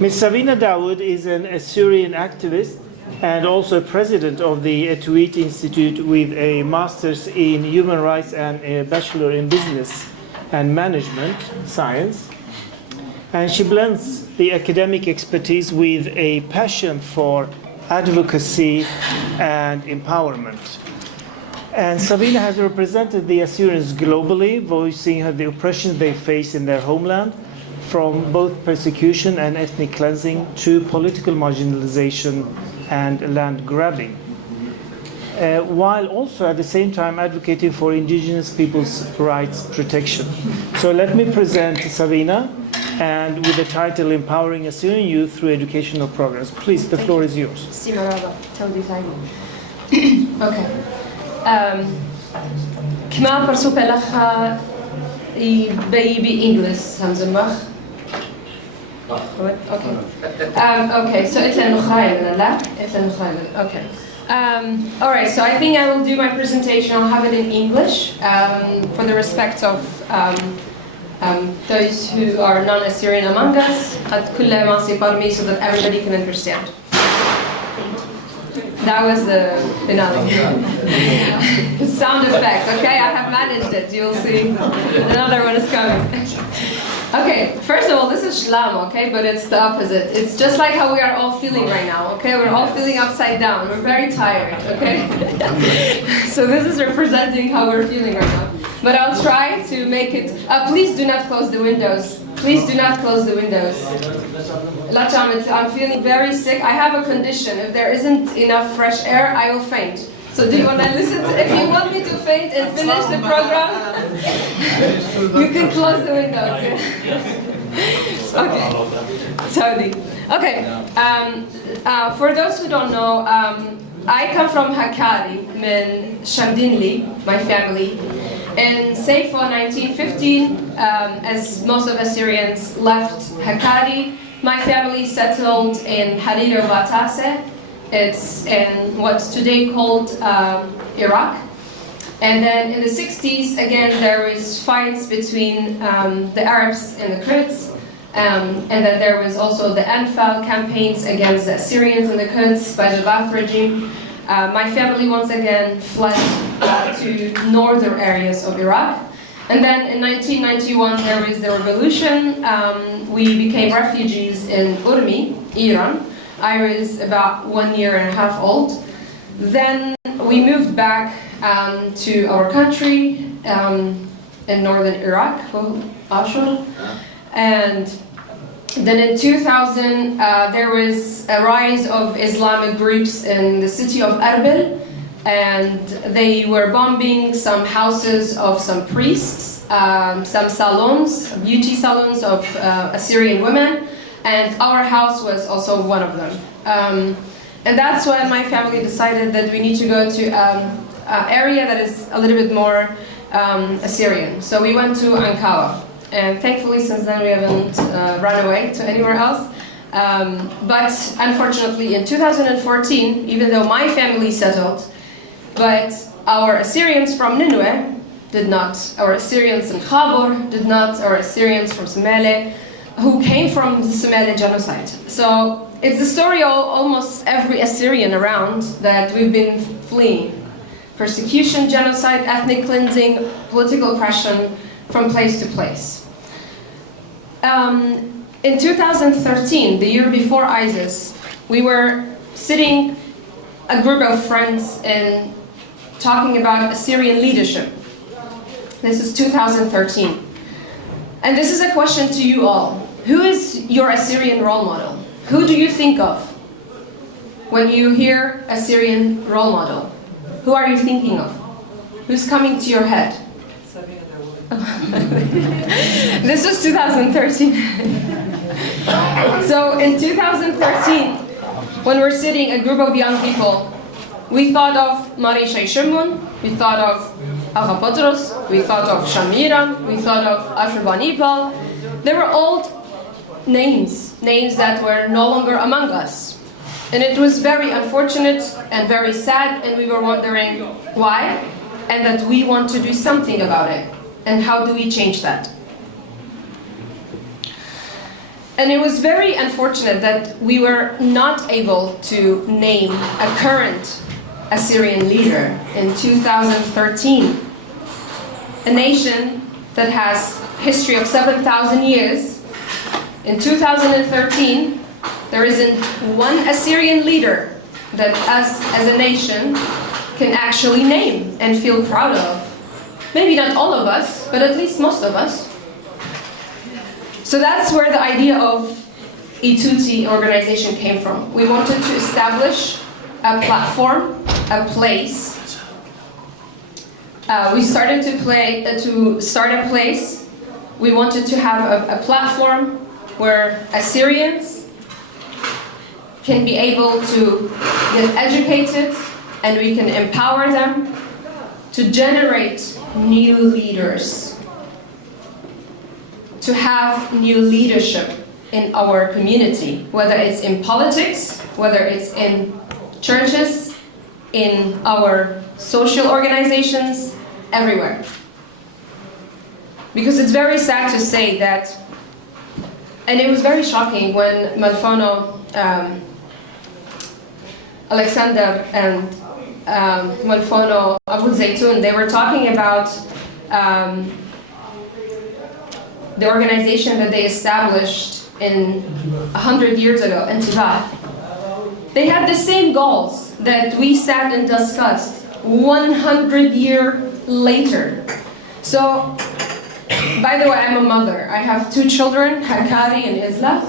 Ms. Savina Dawood is an Assyrian activist and also president of the Dawood Institute with a master's in human rights and a bachelor in business and management science. And she blends the academic expertise with a passion for advocacy and empowerment. And Savina has represented the Assyrians globally, voicing the oppression they face in their homeland, from both persecution and ethnic cleansing to political marginalization and land grabbing, while also at the same time advocating for indigenous people's rights protection. So let me present Savina, and with the title Empowering Assyrian Youth Through Educational Programs. Please, the floor is yours. Okay. كما برسو بلخا baby English همزمخ. Okay. Okay. So it's okay. All right. So I think I will do my presentation. I'll have it in English for the respect of those who are non-Assyrian among us. So that everybody can understand. That was the finale. Sound effect, okay? I have managed it. You'll see. Another one is coming. Okay, first of all, this is shlam, okay? But it's the opposite. It's just like how we are all feeling right now, okay? We're all feeling upside down. We're very tired, okay? So this is representing how we're feeling right now. But I'll try to make it... please do not close the windows. Please do not close the windows. I'm feeling very sick. I have a condition. If there isn't enough fresh air, I will faint. So do you want to listen to, if you want me to faint and finish the program, you can close the windows. Okay. Saudi. Okay. For those who don't know, I come from Hakkari, min Shamdinli, my family. In Saifa 1915, as most of Assyrians left Hakkari, my family settled in Harir Batase. It's in what's today called Iraq. And then in the 60s, again, there was fights between the Arabs and the Kurds. And then there was also the Anfal campaigns against the Assyrians and the Kurds by the Ba'ath regime. My family once again fled to northern areas of Iraq. And then in 1991 there was the revolution. We became refugees in Urmi, Iran. I was about 1.5 years old. Then we moved back to our country in northern Iraq, Ashur. And then in 2000, there was a rise of Islamic groups in the city of Erbil, and they were bombing some houses of some priests, some salons, beauty salons of Assyrian women, and our house was also one of them. And that's when my family decided that we need to go to an area that is a little bit more Assyrian. So we went to Ankawa. And thankfully, since then, we haven't run away to anywhere else. But unfortunately, in 2014, even though my family settled, but our Assyrians from Nineveh did not. Our Assyrians in Khabur did not. Our Assyrians from Somalia, who came from the Somali genocide. So it's the story of almost every Assyrian around that we've been fleeing. Persecution, genocide, ethnic cleansing, political oppression from place to place. In 2013, the year before ISIS, we were sitting, a group of friends, and talking about Assyrian leadership. This is 2013. And this is a question to you all. Who is your Assyrian role model? Who do you think of when you hear Assyrian role model? Who are you thinking of? Who's coming to your head? This was 2013. So in 2013, when we're sitting, a group of young people, we thought of Marisha Shimun, we thought of Agha Patros, we thought of Shamira, we thought of Ashurbanipal. They were old names that were no longer among us. And it was very unfortunate and very sad, and we were wondering why, and that we want to do something about it. And how do we change that? And it was very unfortunate that we were not able to name a current Assyrian leader in 2013. A nation that has history of 7,000 years. In 2013, there isn't one Assyrian leader that us as a nation can actually name and feel proud of. Maybe not all of us, but at least most of us. So that's where the idea of Ituti organization came from. We wanted to establish a platform, a place. We started to start a place. We wanted to have a platform where Assyrians can be able to get educated, and we can empower them to generate new leaders, to have new leadership in our community, whether it's in politics, whether it's in churches, in our social organizations, everywhere. Because it's very sad to say that, and it was very shocking when Malfono, Alexander and Malfono Abu Zaytun, they were talking about the organization that they established 100 years ago, Intiba. They had the same goals that we sat and discussed 100 years later. So, by the way, I'm a mother. I have 2 children, Hakari and Isla.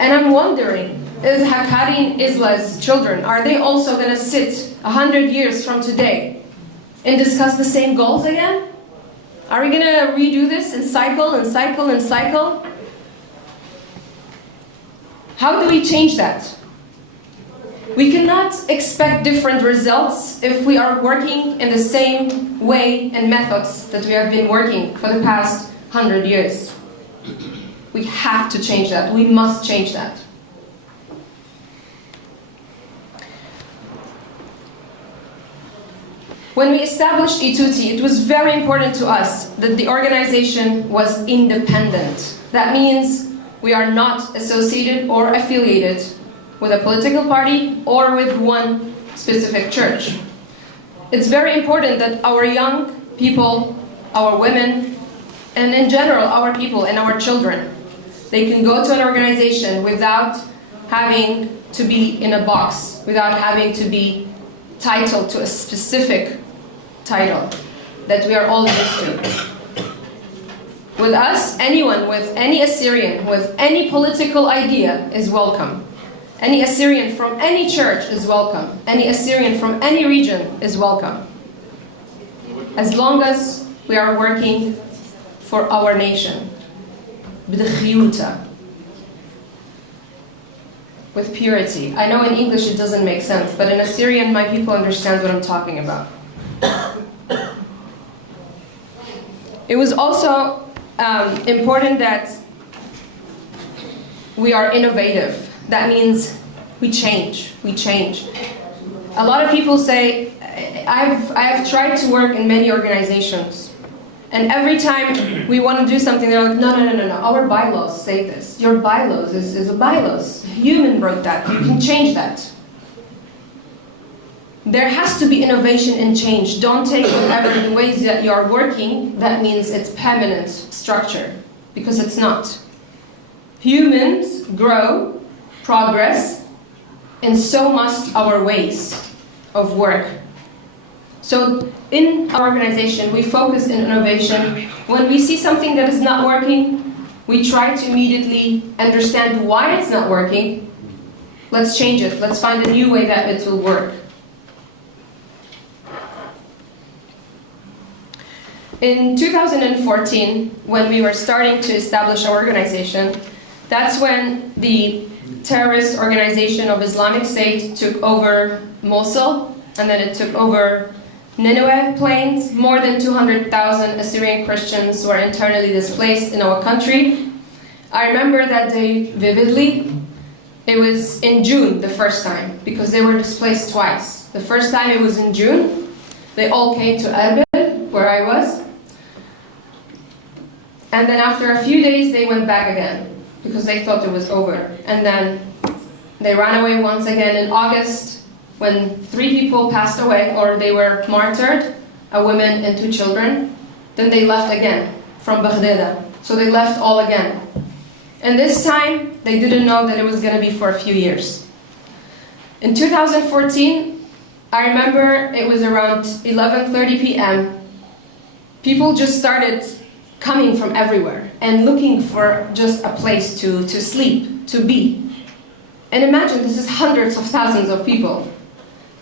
And I'm wondering, is Hakari and Isla's children, are they also going to sit 100 years from today and discuss the same goals again? Are we going to redo this and cycle and cycle and cycle? How do we change that? We cannot expect different results if we are working in the same way and methods that we have been working for the past 100 years. We have to change that. We must change that. When we established Ituti, it was very important to us that the organization was independent. That means we are not associated or affiliated with a political party or with one specific church. It's very important that our young people, our women, and in general our people and our children, they can go to an organization without having to be in a box, without having to be titled to a specific title that we are all used to. With us, anyone with any Assyrian, with any political idea is welcome. Any Assyrian from any church is welcome. Any Assyrian from any region is welcome. As long as we are working for our nation. With purity. I know in English it doesn't make sense, but in Assyrian my people understand what I'm talking about. It was also important that we are innovative. That means we change. A lot of people say, I have tried to work in many organizations, and every time we want to do something, they're like, no, our bylaws say this. Your bylaws is a bylaws. A human wrote that. You can change that. There has to be innovation and change. Don't take whatever the ways that you are working, that means it's permanent structure, because it's not. Humans grow, progress, and so must our ways of work. So in our organization, we focus in innovation. When we see something that is not working, we try to immediately understand why it's not working. Let's change it. Let's find a new way that it will work. In 2014, when we were starting to establish our organization, that's when the terrorist organization of Islamic State took over Mosul, and then it took over Nineveh plains. More than 200,000 Assyrian Christians were internally displaced in our country. I remember that day vividly. It was in June the first time, because they were displaced twice. The first time it was in June. They all came to Erbil, where I was. And then after a few days, they went back again. because they thought it was over. And then they ran away once again in August when 3 people passed away, or they were martyred, a woman and 2 children. Then they left again from Baghdad. So they left all again. And this time, they didn't know that it was going to be for a few years. In 2014, I remember it was around 11:30 p.m. People just started coming from everywhere and looking for just a place to sleep, to be. And imagine, this is hundreds of thousands of people.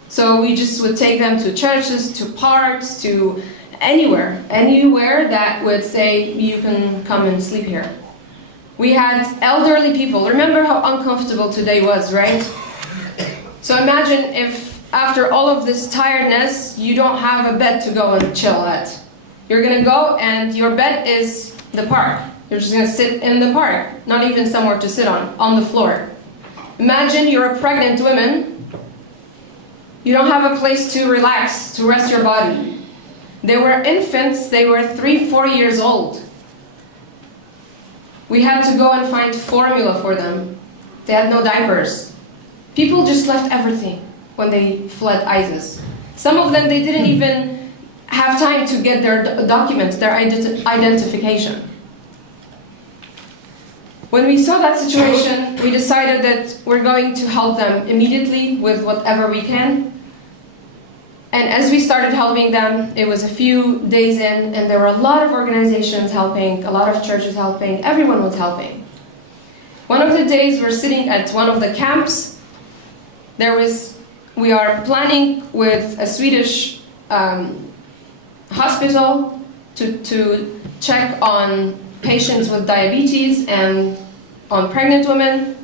So we just would take them to churches, to parks, to anywhere that would say, you can come and sleep here. We had elderly people. Remember how uncomfortable today was, right? So imagine if after all of this tiredness, you don't have a bed to go and chill at. You're gonna go and your bed is the park. You're just gonna sit in the park, not even somewhere to sit on the floor. Imagine you're a pregnant woman. You don't have a place to relax, to rest your body. They were infants, they were 3-4 years old. We had to go and find formula for them. They had no diapers. People just left everything when they fled ISIS. Some of them, they didn't even have time to get their documents, their identification. When we saw that situation, we decided that we're going to help them immediately with whatever we can. And as we started helping them, it was a few days in, and there were a lot of organizations helping, a lot of churches helping, everyone was helping. One of the days we're sitting at one of the camps, we are planning with a Swedish hospital to check on patients with diabetes and on pregnant women.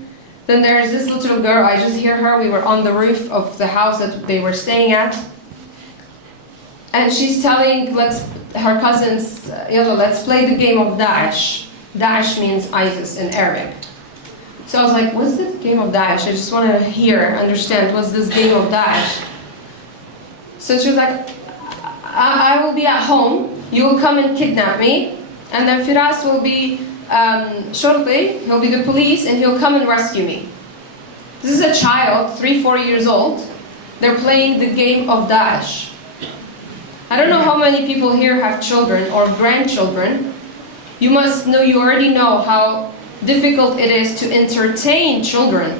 Then there's this little girl, I just hear her, we were on the roof of the house that they were staying at. And she's telling her cousins, Yalla, let's play the game of Daesh. Daesh means ISIS in Arabic. So I was like, what's the game of Daesh? I just want to understand, what's this game of Daesh? So she was like, I will be at home, you will come and kidnap me, and then Firas will be shorty, he'll be the police, and he'll come and rescue me. This is a child, 3-4 years old. They're playing the game of Daesh. I don't know how many people here have children or grandchildren. You already know how difficult it is to entertain children.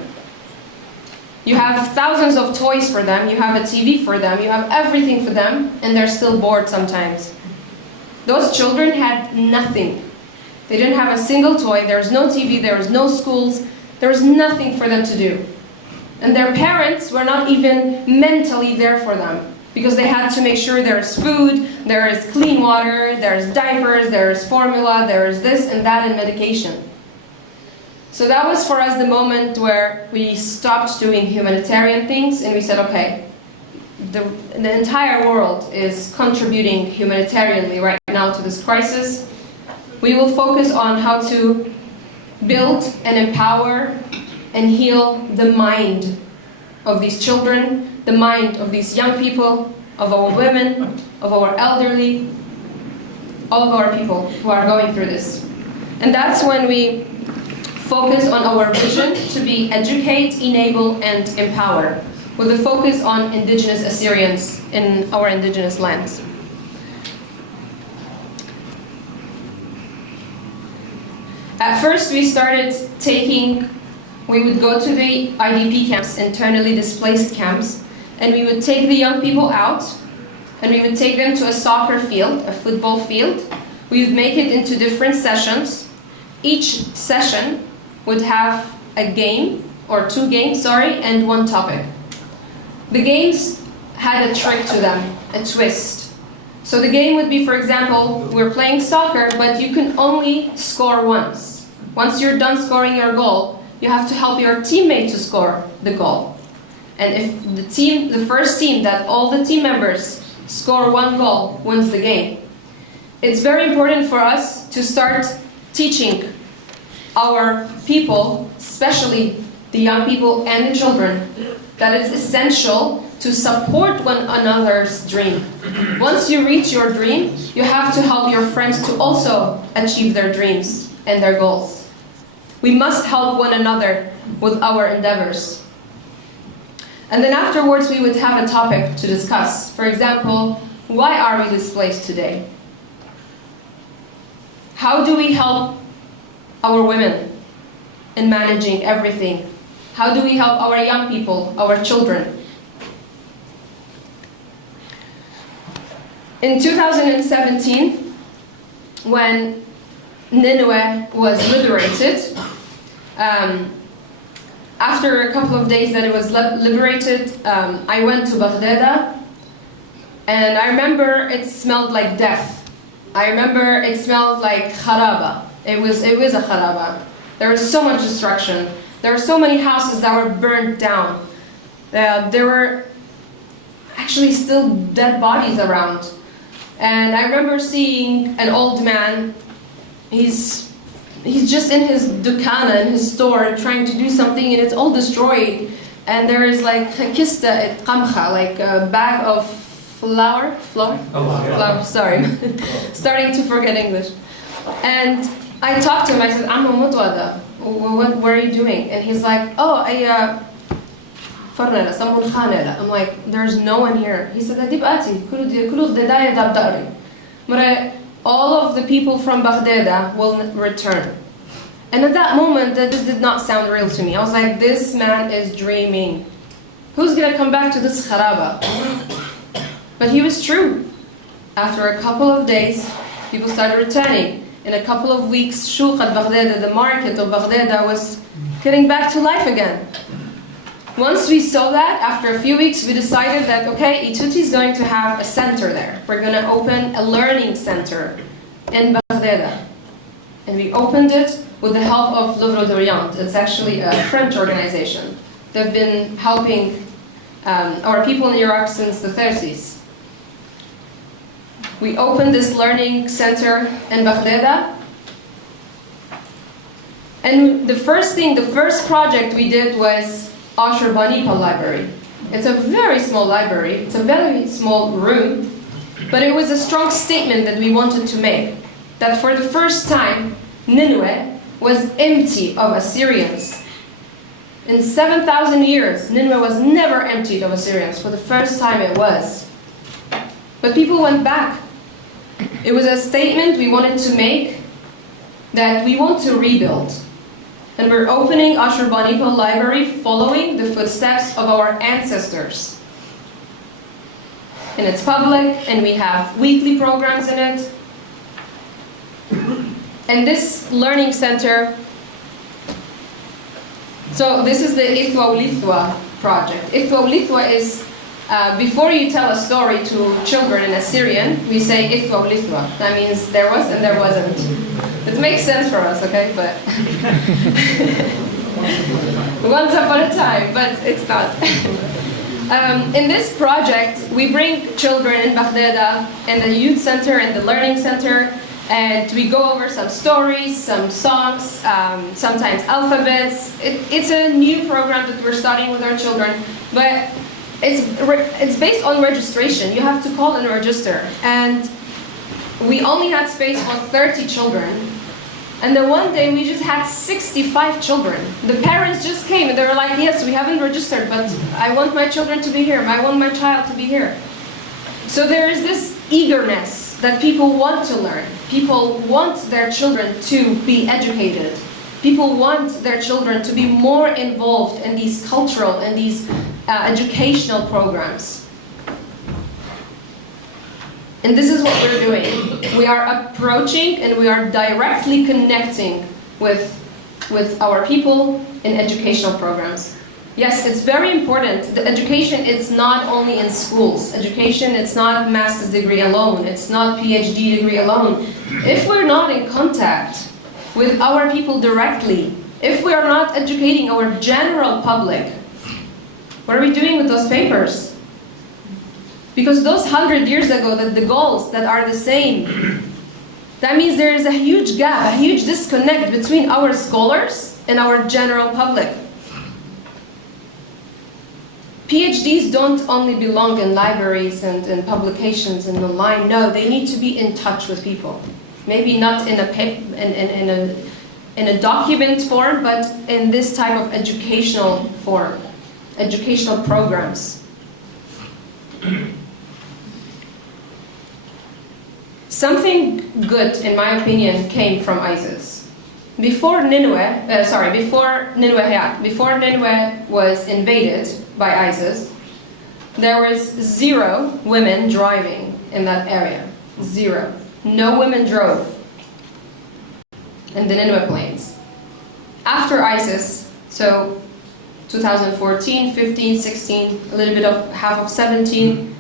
You have thousands of toys for them, you have a TV for them, you have everything for them, and they're still bored sometimes. Those children had nothing. They didn't have a single toy, there was no TV, there was no schools, there was nothing for them to do. And their parents were not even mentally there for them, because they had to make sure there's food, there is clean water, there's diapers, there's formula, there's this and that and medication. So that was for us the moment where we stopped doing humanitarian things and we said, okay, the entire world is contributing humanitarianly right now to this crisis. We will focus on how to build and empower and heal the mind of these children, the mind of these young people, of our women, of our elderly, all of our people who are going through this. And that's when we focus on our vision to be educate, enable, and empower, with a focus on indigenous Assyrians in our indigenous lands. At first we started we would go to the IDP camps, internally displaced camps, and we would take the young people out, and we would take them to a soccer field, a football field. We would make it into different sessions. Each session would have a game, or 2 games, and 1 topic. The games had a trick to them, a twist. So the game would be, for example, we're playing soccer, but you can only score once. Once you're done scoring your goal, you have to help your teammate to score the goal. And if the first team that all the team members score 1 goal wins the game. It's very important for us to start teaching our people, especially the young people and the children, that it's essential to support one another's dream. Once you reach your dream, you have to help your friends to also achieve their dreams and their goals. We must help one another with our endeavors. And then afterwards we would have a topic to discuss. For example, why are we displaced today? How do we help our women in managing everything? How do we help our young people, our children? In 2017, when Nineveh was liberated, after a couple of days that it was liberated, I went to Baghdad, and I remember it smelled like death. I remember it smelled like kharaba. It was a kharaba. There was so much destruction. There were so many houses that were burned down. There were actually still dead bodies around. And I remember seeing an old man. He's just in his dukana, in his store, trying to do something, and it's all destroyed. And there is like kista qamkha, like a bag of flour, sorry. Starting to forget English. And I talked to him, I said, Amma mutwada, what are you doing? And he's like, oh, farnala, someone khanela. I'm like, there's no one here. He said, all of the people from Baghdad will return. And at that moment, that just did not sound real to me. I was like, this man is dreaming. Who's gonna come back to this kharaba? But he was true. After a couple of days, people started returning. In a couple of weeks, Shouq at Baghdad, the market of Baghdad, was getting back to life again. Once we saw that, after a few weeks, we decided that, okay, Ituti is going to have a center there. We're going to open a learning center in Baghdad. And we opened it with the help of L'Oeuvre d'Orient. It's actually a French organization. They've been helping our people in Iraq since the 30s. We opened this learning center in Baghdad. And the first project we did was Ashur Banipal Library. It's a very small library, it's a very small room, but it was a strong statement that we wanted to make, that for the first time, Nineveh was empty of Assyrians. In 7,000 years, Nineveh was never emptied of Assyrians. For the first time it was. But people went back. It was a statement we wanted to make that we want to rebuild. And we're opening Ashur Banipal Library following the footsteps of our ancestors. And it's public, and we have weekly programs in it. And this learning center, so this is the Ithwa Ulithwa project. Ithwa Ulithwa is, before you tell a story to children in Assyrian, we say Ithwa Ulithwa. That means there was and there wasn't. It makes sense for us, okay, but once upon a time, but it's not. In this project, we bring children in Baghdad in the youth center and the learning center, and we go over some stories, some songs, sometimes alphabets. It's a new program that we're starting with our children, but it's based on registration. You have to call and register, and we only had space for 30 children. And then one day we just had 65 children. The parents just came and they were like, yes, we haven't registered, but I want my children to be here. I want my child to be here. So there is this eagerness that people want to learn. People want their children to be educated. People want their children to be more involved in these cultural and these educational programs. And this is what we're doing. We are approaching and we are directly connecting with our people in educational programs. Yes, it's very important. The education, it's not only in schools. Education, it's not master's degree alone. It's not PhD degree alone. If we're not in contact with our people directly, if we are not educating our general public, what are we doing with those papers? Because those 100 years ago, the goals that are the same, that means there is a huge gap, a huge disconnect between our scholars and our general public. PhDs don't only belong in libraries and in publications and online. No, they need to be in touch with people. Maybe not in a in a document form, but in this type of educational form, educational programs. Something good, in my opinion, came from ISIS. Before Nineveh was invaded by ISIS, there was 0 women driving in that area. 0. No women drove in the Nineveh plains. After ISIS, so 2014, 15, 16, a little bit of half of 17,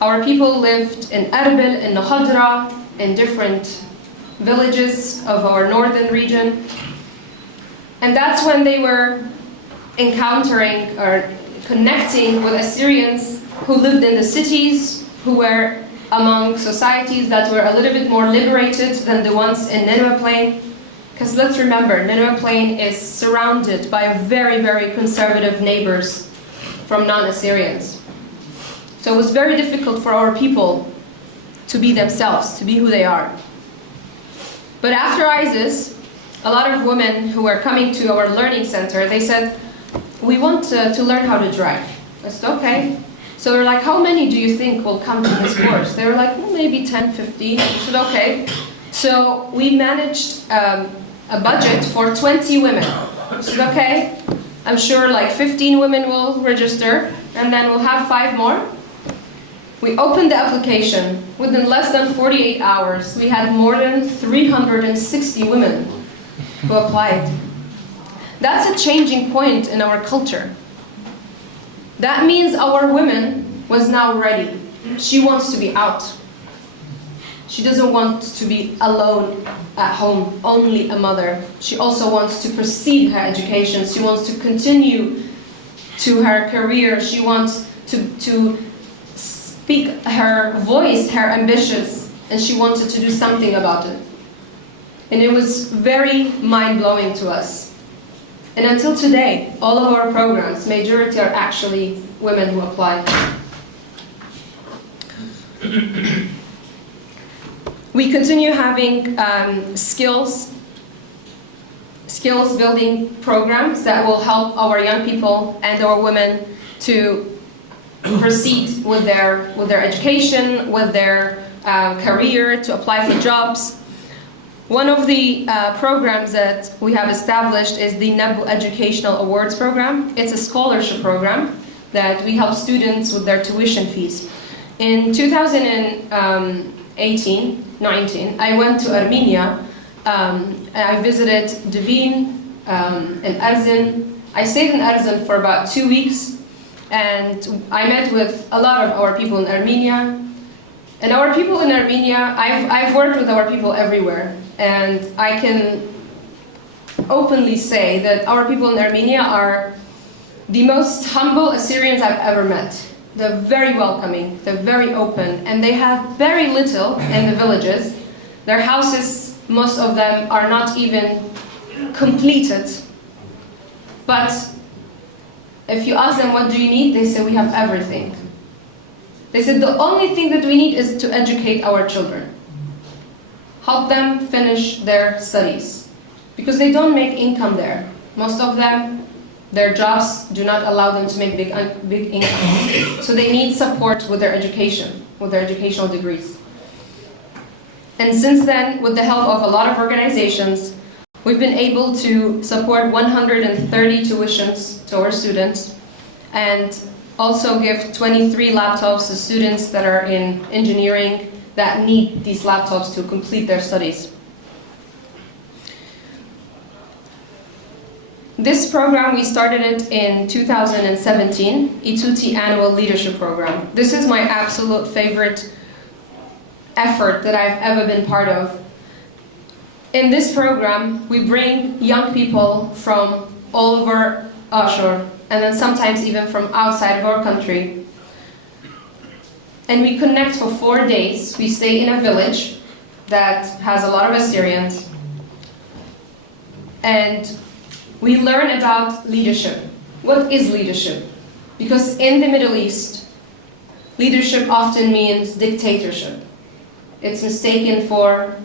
our people lived in Erbil, in Nahadra, in different villages of our northern region. And that's when they were encountering or connecting with Assyrians who lived in the cities, who were among societies that were a little bit more liberated than the ones in Nineveh Plain. Because let's remember, Nineveh Plain is surrounded by very, very conservative neighbors from non-Assyrians. So it was very difficult for our people to be themselves, to be who they are. But after ISIS, a lot of women who were coming to our learning center, they said, we want to learn how to drive. I said, okay. So they're like, how many do you think will come to this course? They were like, well, maybe 10, 15. I said, okay. So we managed a budget for 20 women. I said, okay, I'm sure like 15 women will register, and then we'll have 5 more. We opened the application. Within less than 48 hours, we had more than 360 women who applied. That's a changing point in our culture. That means our woman was now ready. She wants to be out. She doesn't want to be alone at home, only a mother. She also wants to proceed her education. She wants to continue to her career. She wants to speak her voice, her ambitions, and she wanted to do something about it. And it was very mind-blowing to us. And until today, all of our programs, majority are actually women who apply. We continue having skills building programs that will help our young people and our women to proceed with their education, with their career, to apply for jobs. One of the programs that we have established is the Nebu Educational Awards Program. It's a scholarship program that we help students with their tuition fees. In 2018-19, I went to Armenia. I visited Devin and Erzin. I stayed in Erzin for about 2 weeks, and I met with a lot of our people in Armenia. And our people in Armenia, I've worked with our people everywhere, and I can openly say that our people in Armenia are the most humble Assyrians I've ever met. They're very welcoming, they're very open, and they have very little in the villages. Their houses, most of them, are not even completed. But if you ask them, what do you need? They say, we have everything. They said, the only thing that we need is to educate our children. Help them finish their studies. Because they don't make income there. Most of them, their jobs do not allow them to make big income. So they need support with their education, with their educational degrees. And since then, with the help of a lot of organizations, we've been able to support 130 tuitions to our students, and also give 23 laptops to students that are in engineering that need these laptops to complete their studies. This program, we started it in 2017, Ituti Annual Leadership Program. This is my absolute favorite effort that I've ever been part of. In this program, we bring young people from all over Ashur, and then sometimes even from outside of our country. And we connect for 4 days. We stay in a village that has a lot of Assyrians. And we learn about leadership. What is leadership? Because in the Middle East, leadership often means dictatorship. It's mistaken for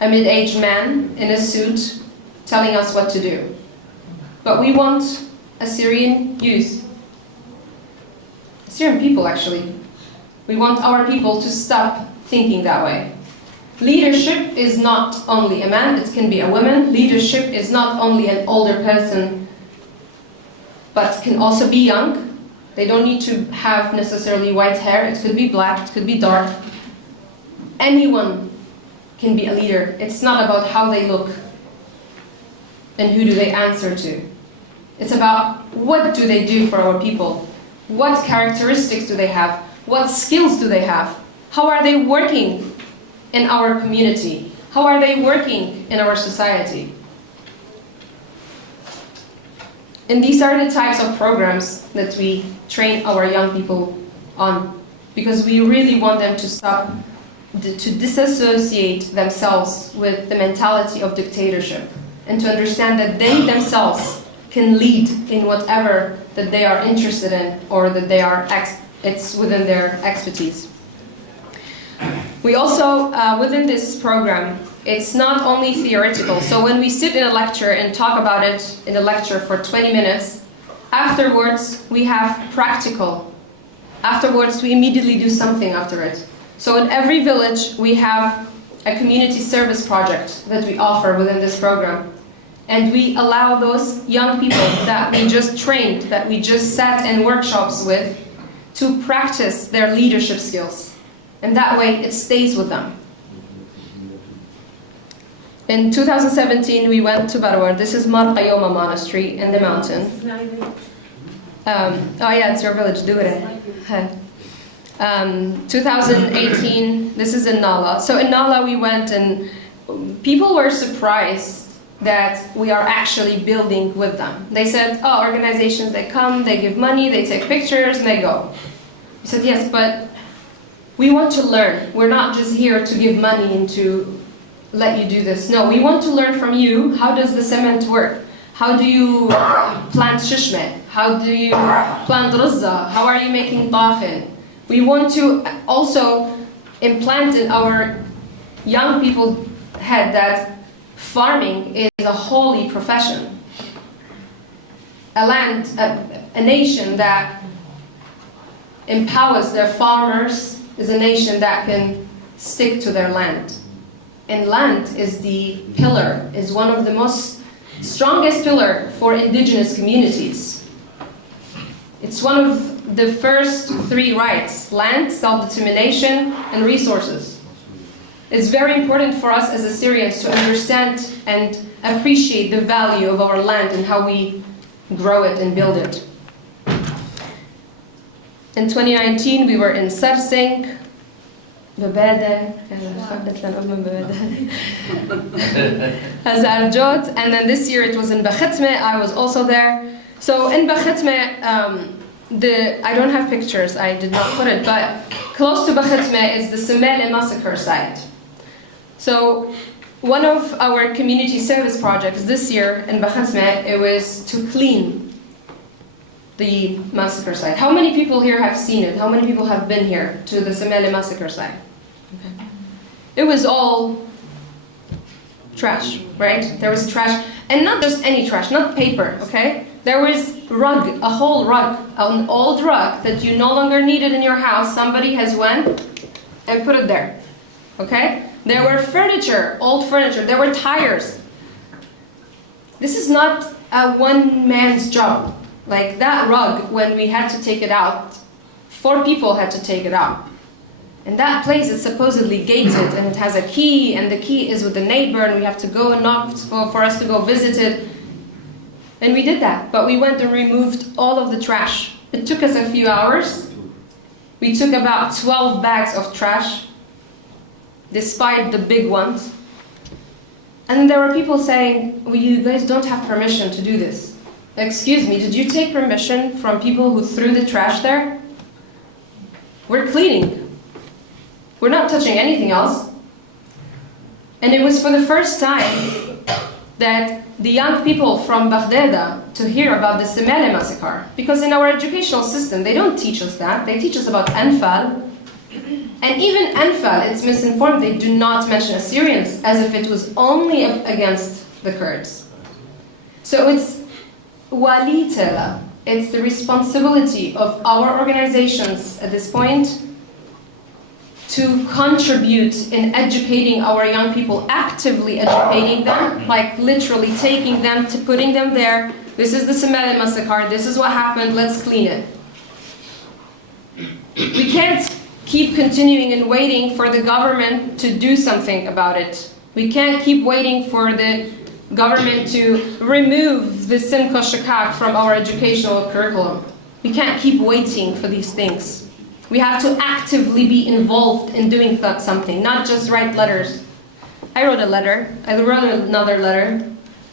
a mid-aged man in a suit telling us what to do. But we want Assyrian youth, Assyrian people actually. We want our people to stop thinking that way. Leadership is not only a man, it can be a woman. Leadership is not only an older person, but can also be young. They don't need to have necessarily white hair. It could be black, it could be dark. Anyone can be a leader. It's not about how they look and who do they answer to. It's about what do they do for our people? What characteristics do they have? What skills do they have? How are they working in our community? How are they working in our society? And these are the types of programs that we train our young people on, because we really want them to stop, to disassociate themselves with the mentality of dictatorship, and to understand that they themselves can lead in whatever that they are interested in, or that they are it's within their expertise. We also, within this program, it's not only theoretical. So when we sit in a lecture and talk about it in a lecture for 20 minutes, afterwards we have practical. Afterwards we immediately do something after it. So in every village we have a community service project that we offer within this program. And we allow those young people that we just trained, that we just sat in workshops with, to practice their leadership skills. And that way it stays with them. In 2017 we went to Barwar. This is Mar Qayoma Monastery in the mountain. Oh yeah, it's your village, Dure. 2018, this is in Nala. So in Nala we went and people were surprised that we are actually building with them. They said, oh, organizations, they come, they give money, they take pictures, and they go. I said, yes, but we want to learn. We're not just here to give money and to let you do this. No, we want to learn from you. How does the cement work? How do you plant shishme? How do you plant rizza? How are you making taghin? We want to also implant in our young people's head that farming is a holy profession. A nation that empowers their farmers is a nation that can stick to their land. And land is the pillar, is one of the most strongest pillar for indigenous communities. It's one of the first three rights: land, self-determination, and resources. It's very important for us as Assyrians to understand and appreciate the value of our land and how we grow it and build it. In 2019, we were in Sarsing, Hazarjot, and then this year it was in Bakhetme. I was also there. So in Bakhetme, I don't have pictures, I did not put it, but close to Bakhetme is the Semele massacre site. So one of our community service projects this year in Bakhetme, it was to clean the massacre site. How many people here have seen it? How many people have been here to the Semele massacre site? Okay. It was all trash, right? There was trash, and not just any trash, not paper, okay? There was rug, a whole rug, an old rug that you no longer needed in your house. Somebody has went and put it there, okay? There were furniture, old furniture. There were tires. This is not a one man's job. Like that rug, when we had to take it out, 4 people had to take it out. And that place is supposedly gated, and it has a key, and the key is with the neighbor, and we have to go and knock for us to go visit it. And we did that, but we went and removed all of the trash. It took us a few hours. We took about 12 bags of trash, despite the big ones. And there were people saying, well, you guys don't have permission to do this. Excuse me, did you take permission from people who threw the trash there? We're cleaning. We're not touching anything else. And it was for the first time that the young people from Baghdad to hear about the Semele massacre. Because in our educational system, they don't teach us that. They teach us about Anfal, And even Anfal, it's misinformed. They do not mention Assyrians as if it was only against the Kurds. So it's walitala. It's the responsibility of our organizations at this point to contribute in educating our young people, actively educating them, like literally taking them to putting them there. This is the Somali massacre. This is what happened. Let's clean it. We can't keep continuing and waiting for the government to do something about it. We can't keep waiting for the government to remove the Simcha Shakak from our educational curriculum. We can't keep waiting for these things. We have to actively be involved in doing something, not just write letters. I wrote a letter. I wrote another letter.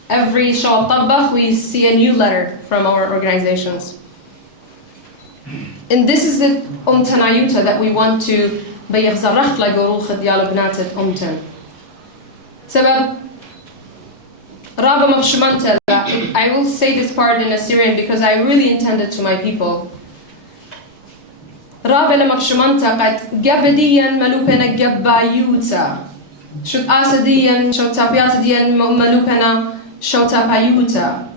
Every Shawab Tabbakh, we see a new letter from our organizations. And this is the Tanayuta that we want to بيغزرخ لجروخ ديال بنات الأمتن. سبب رابا مبشمنتلا. I will say this part in Assyrian because I really intended to my people. رابا لمبشمنتا قد جبديا ملوبنا جبايوتا. شوت أسديا شوت أبيات ديا ملوبنا شوت أبايوتا.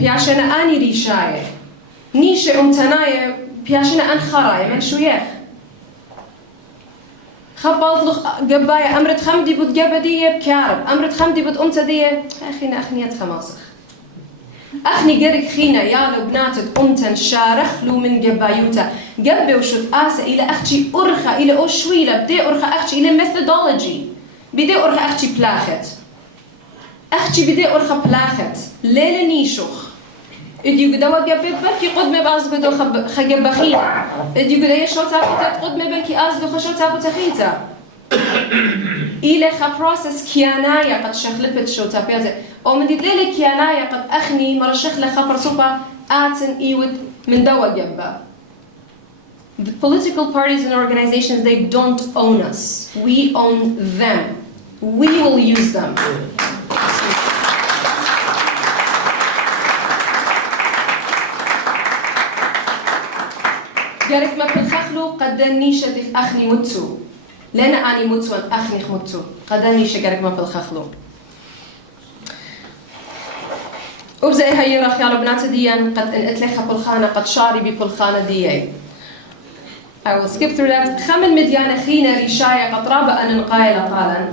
بياشنا أني ريشاية. نيشة أمتناية بياشنا أن خراي من شوية. خبالت لخ جباية أمرت خمدي بود جبدية بكارب أمرت خمدي بود أمتدية أخينا أخنيات خماسخ أخني جرك خينا يا لو بناتت أمتن شارخ لو من جبايوتا جبي وشوت آسة إلى أختي أرخى إلى أوشويلة بدي أرخى أختي إلى methodology بدي أرخى أختي بلاخت أختي بدي أرخى بلاخت ليلة نيشوخ إديو قدوا جبي بركي قدمة باز بدو خجب خينا إديو قدوا يشوتا بتت قدمة بركي آز دو خشوتا بتخيتا إلى خبروسس كيانايا قد شخلبت شوتا بيته أو من دليل كيانايا قد أخني مرة شخلة خبر سوبا آتن إيود من دوا جبا. The political parties and organizations, they don't own us. We own them. We will use them. جارك ما بنخخلو قدني شدك أخني متسو لأن أني متسو أخني خمتسو قدني شجارك ما بنخخلو وبزي هاي رخيال بنات ديان قد إن أتلخ بالخانة قد شعري بالخانة ديان. I will skip through that. خمن مديان خينا ريشايا قد رابا أن نقايل قالا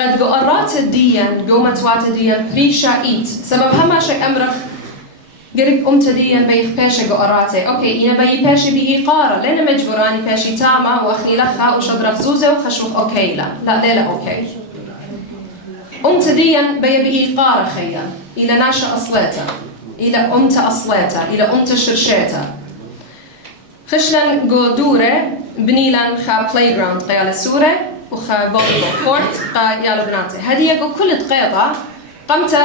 قد قرات الديان قومت وات الديان ريشايت سبب هما شيء أمرخ قريب أمتديا بيخ باشا قراتي أوكي إنا بي باشا بإيقارة لأن مجبوراني باشي تاما وأخني لخا وشبر خزوزة وخشوف أوكي لا أوكي أمتديا بي بإيقارة خيا إلى ناشا أصلاتا إلى أمت أصلاتا إلى أمت شرشاتا خشلن قدورة بنيلن خا playground قيال السورة وخا volleyball court قيال بناتي هذه يقول كل دقيقة قمت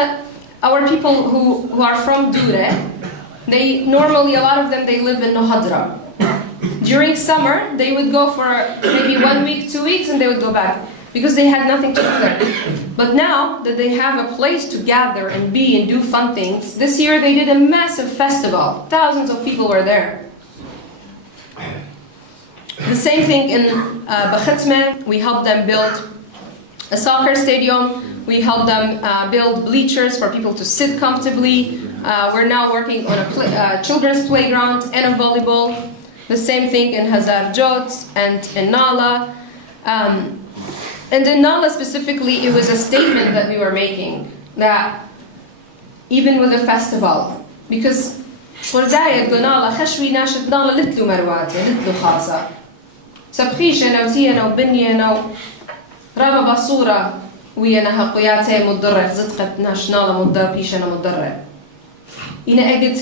our people who are from Dure, they normally, a lot of them, they live in Nohadra. During summer, they would go for maybe 1 week, 2 weeks, and they would go back because they had nothing to do there. But now that they have a place to gather and be and do fun things, this year they did a massive festival. Thousands of people were there. The same thing in Bakhatme, we helped them build a soccer stadium. We help them build bleachers for people to sit comfortably. We're now working on a children's playground and a volleyball. The same thing in Hazar Jot and in Nala. And in Nala specifically, it was a statement that we were making that even with the festival, because for Zayed Nala, Khashwi Nashat Nala litlu marwati, litlu khasa. Sabkhisha no tiya no binya no raba basura. ويانا هقياتي مضرة زدقت ناشنالة مضرة بيشنا مضرة إنا أجد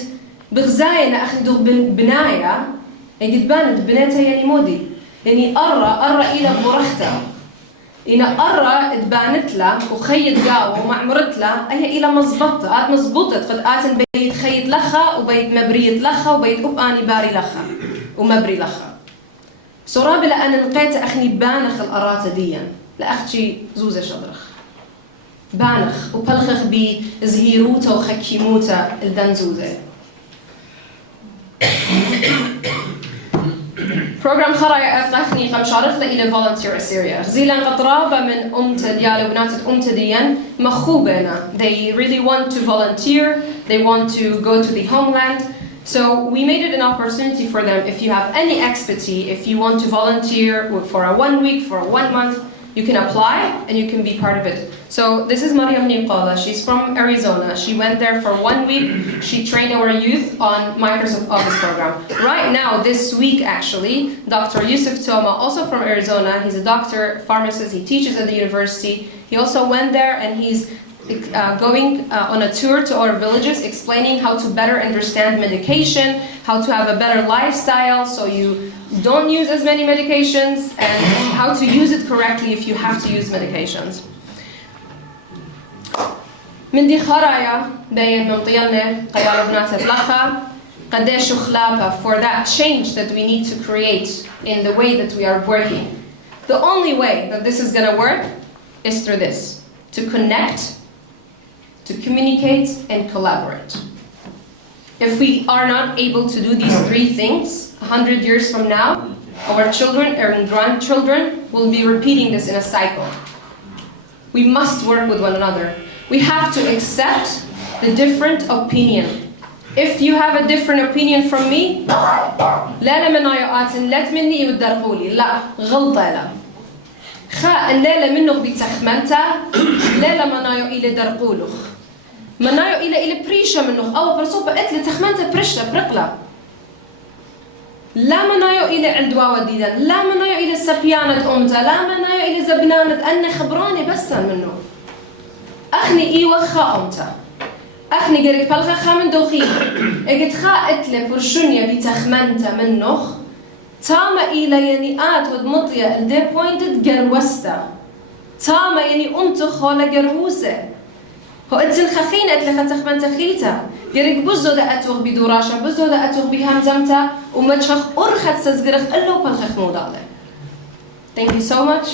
بغزاية أنا أخذ بناية أجد بانت بناتها يعني مودي يعني أرى إلى برختها إنا أرى تبانت له وخيط جاو ومعمرت له أي إلى مزبطة مزبوطة قد آتن بيت خيط لخا وبيت مبريت لخا وبيت أباني باري لخا ومبري لخا سراب لأن نقيت أخني بانخ الأرات ديا لأختي زوزة شدرخ بانخ وبلخخ بزهيروتا وخكيموتا الدن زوزة program خرايا أتلخني قم شارخنا إلى volunteer Assyria غزيلا قطرابة من ديال وبنات ديان مخوبنا. They really want to volunteer, they want to go to the homeland. So we made it an opportunity for them. If you have any expertise, if you want to volunteer for a 1 week, for a 1 month, you can apply and you can be part of it. So this is Mariam Niqala. She's from Arizona. She went there for 1 week. She trained our youth on Microsoft Office program. Right now, this week actually, Dr. Yusuf Toma, also from Arizona, he's a doctor, pharmacist, he teaches at the university. He also went there and he's going on a tour to our villages, explaining how to better understand medication, how to have a better lifestyle so you don't use as many medications, and how to use it correctly if you have to use medications. من دي خرايا باين من طيالنا قيال بنات تلخا قديش خلابة for that change that we need to create in the way that we are working. The only way that this is going to work is through this, to connect, to communicate and collaborate. If we are not able to do these 3 things, 100 years from now, our children and grandchildren will be repeating this in a cycle. We must work with one another. We have to accept the different opinion. If you have a different opinion from me, لا من آيات لا مني يودرقولي لا غلطة لا. خا لا منه بدي تخمنتا لا منايو إلى درقولخ. منايو إلى بريشة منه أو برصوبة قتل تخمنتا بريشة برقلة. لا منايو إلى عدوى وديدا، لا منايو إلى سبيانة أمتا، لا منايو إلى زبنانة أن خبراني بس منه. أخني إيوة خا أمتا. أخني قريت بلغة خامن دوخي. إجت خا قتل برشونيا بتخمنتا منه. تاما إلى ينيات ودمطية الدي بوينتد جروستا. تاما يني أمتخ ولا جروسة. هو أنت الخخينة اللي خطخ تخيتا يريك بزو دا أتوغ بدوراشا بزو دا أتوغ بهامزمتا ومتشخ أرخت سزقرخ إلو بالخخ مودالة. Thank you so much.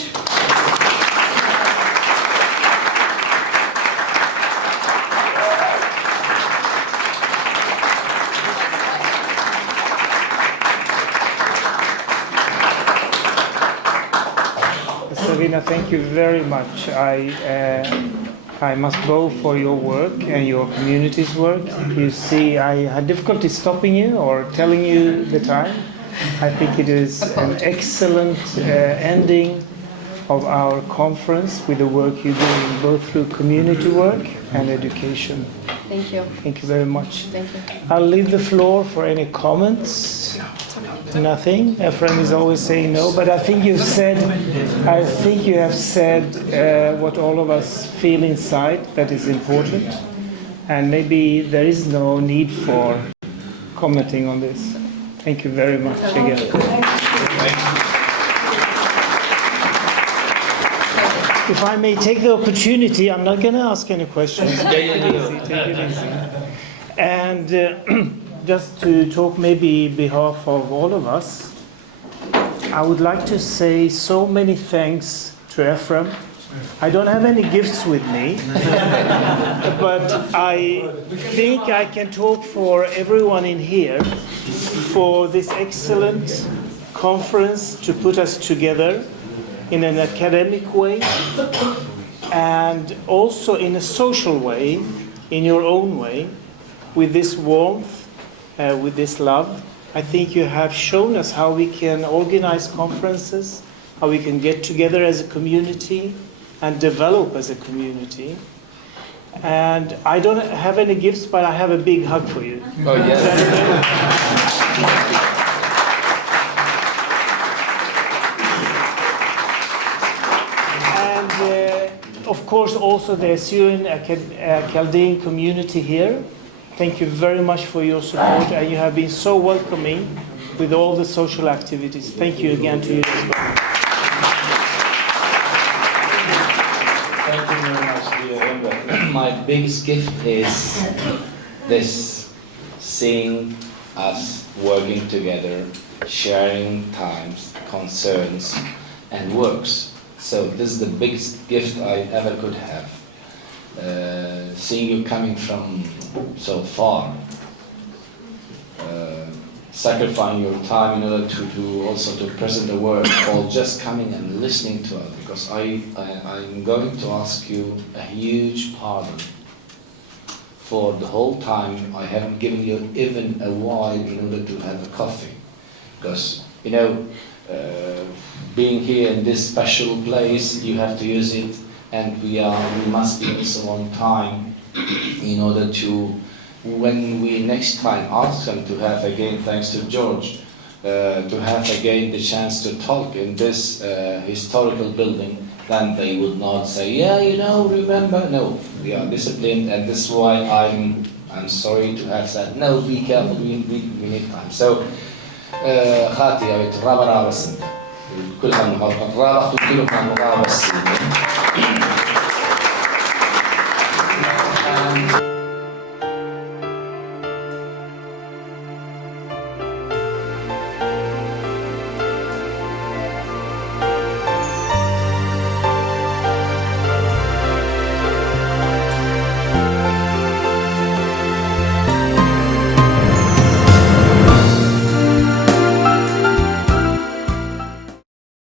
Savina, thank you very much. I must bow for your work and your community's work. You see, I had difficulty stopping you or telling you the time. I think it is an excellent ending of our conference with the work you're doing both through community work and education. Thank you. Thank you very much. Thank you. I'll leave the floor for any comments. Nothing. Ephraim is always saying no, but I think you have said what all of us feel inside that is important, and maybe there is no need for commenting on this. Thank you very much again. If I may take the opportunity, I'm not going to ask any questions. Take it easy. And just to talk maybe on behalf of all of us, I would like to say so many thanks to Ephraim. I don't have any gifts with me, but I think I can talk for everyone in here for this excellent conference to put us together in an academic way and also in a social way, in your own way, with this warmth, with this love. I think you have shown us how we can organize conferences, how we can get together as a community and develop as a community. And I don't have any gifts, but I have a big hug for you. Oh, yes. Of course, also the Assyrian Chaldean community here. Thank you very much for your support, and you have been so welcoming with all the social activities. Thank you again to you as well. Thank you very much, dear Ember. My biggest gift is this, seeing us working together, sharing times, concerns, and works. So this is the biggest gift I ever could have. Seeing you coming from so far, sacrificing your time in order to also to present the word, or just coming and listening to it, because I'm going to ask you a huge pardon for the whole time I haven't given you even a while in order to have a coffee, because being here in this special place, you have to use it, and we must be also on time in order to, when we next time ask them to have again, thanks to George, to have again the chance to talk in this historical building, then they would not say, yeah, remember. No, we are disciplined, and this is why I'm sorry to have said, no, be careful, we need time. So, خاتي يا بيت الرابع بس كلها محاضرات الرابع كلها محاضرات بس